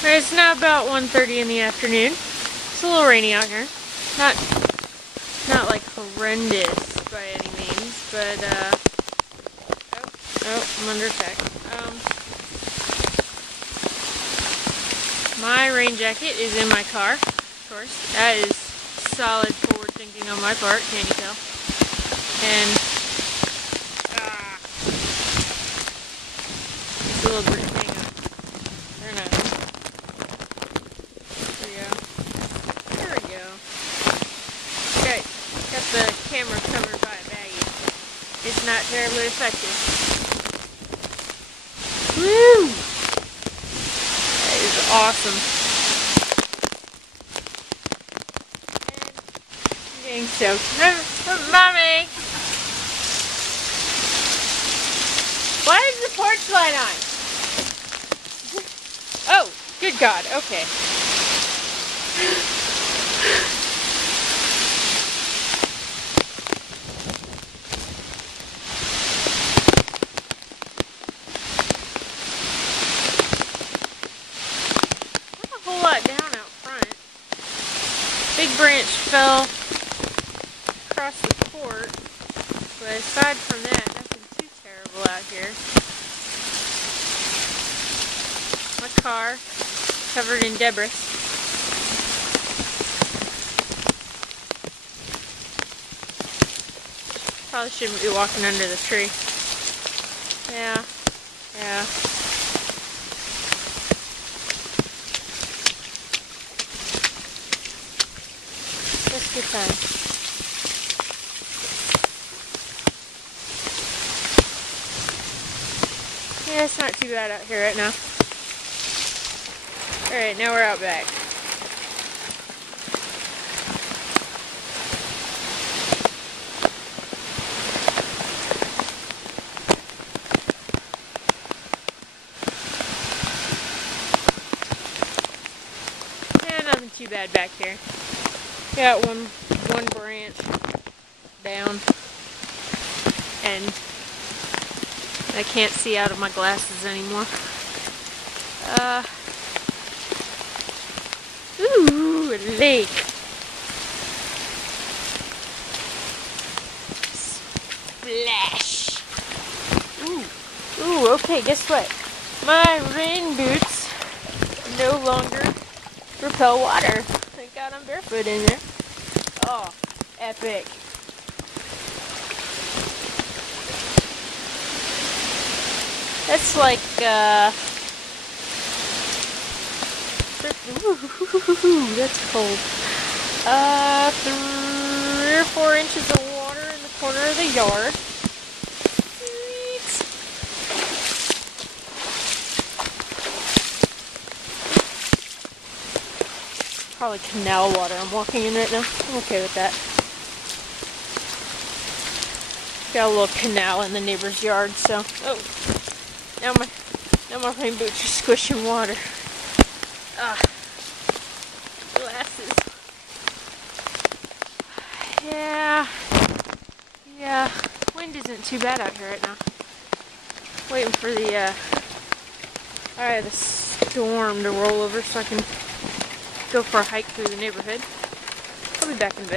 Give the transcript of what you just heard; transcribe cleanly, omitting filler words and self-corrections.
It's now about 1:30 in the afternoon. It's a little rainy out here. Not like horrendous by any means, but I'm under attack. My rain jacket is in my car, of course. That is solid forward thinking on my part, can't you tell? And it's a little bit hang on. There we go. Okay, got the camera covered by a baggie. It's not terribly effective. Woo! That is awesome. And I'm getting soaked. Mommy! Why is the porch light on? Oh, good God, okay. Not a whole lot down out front. Big branch fell across the court, but aside from that, nothing too terrible out here. My car covered in debris. Probably shouldn't be walking under the tree. Yeah. Just good time. Yeah, it's not too bad out here right now. Alright, now we're out back. Yeah, nothing too bad back here. Got one branch down, and I can't see out of my glasses anymore. Ooh, a lake. Splash. Ooh, okay, guess what? My rain boots no longer repel water. Thank God I'm barefoot in there. Oh, epic. That's like, ooh, that's cold. 3 or 4 inches of water in the corner of the yard. Sweet. Probably canal water I'm walking in right now. I'm okay with that. Got a little canal in the neighbor's yard, so. Oh, now my rain boots are squishing water. Glasses. Yeah. Wind isn't too bad out here right now. Waiting for the storm to roll over so I can go for a hike through the neighborhood. I'll be back in a bit.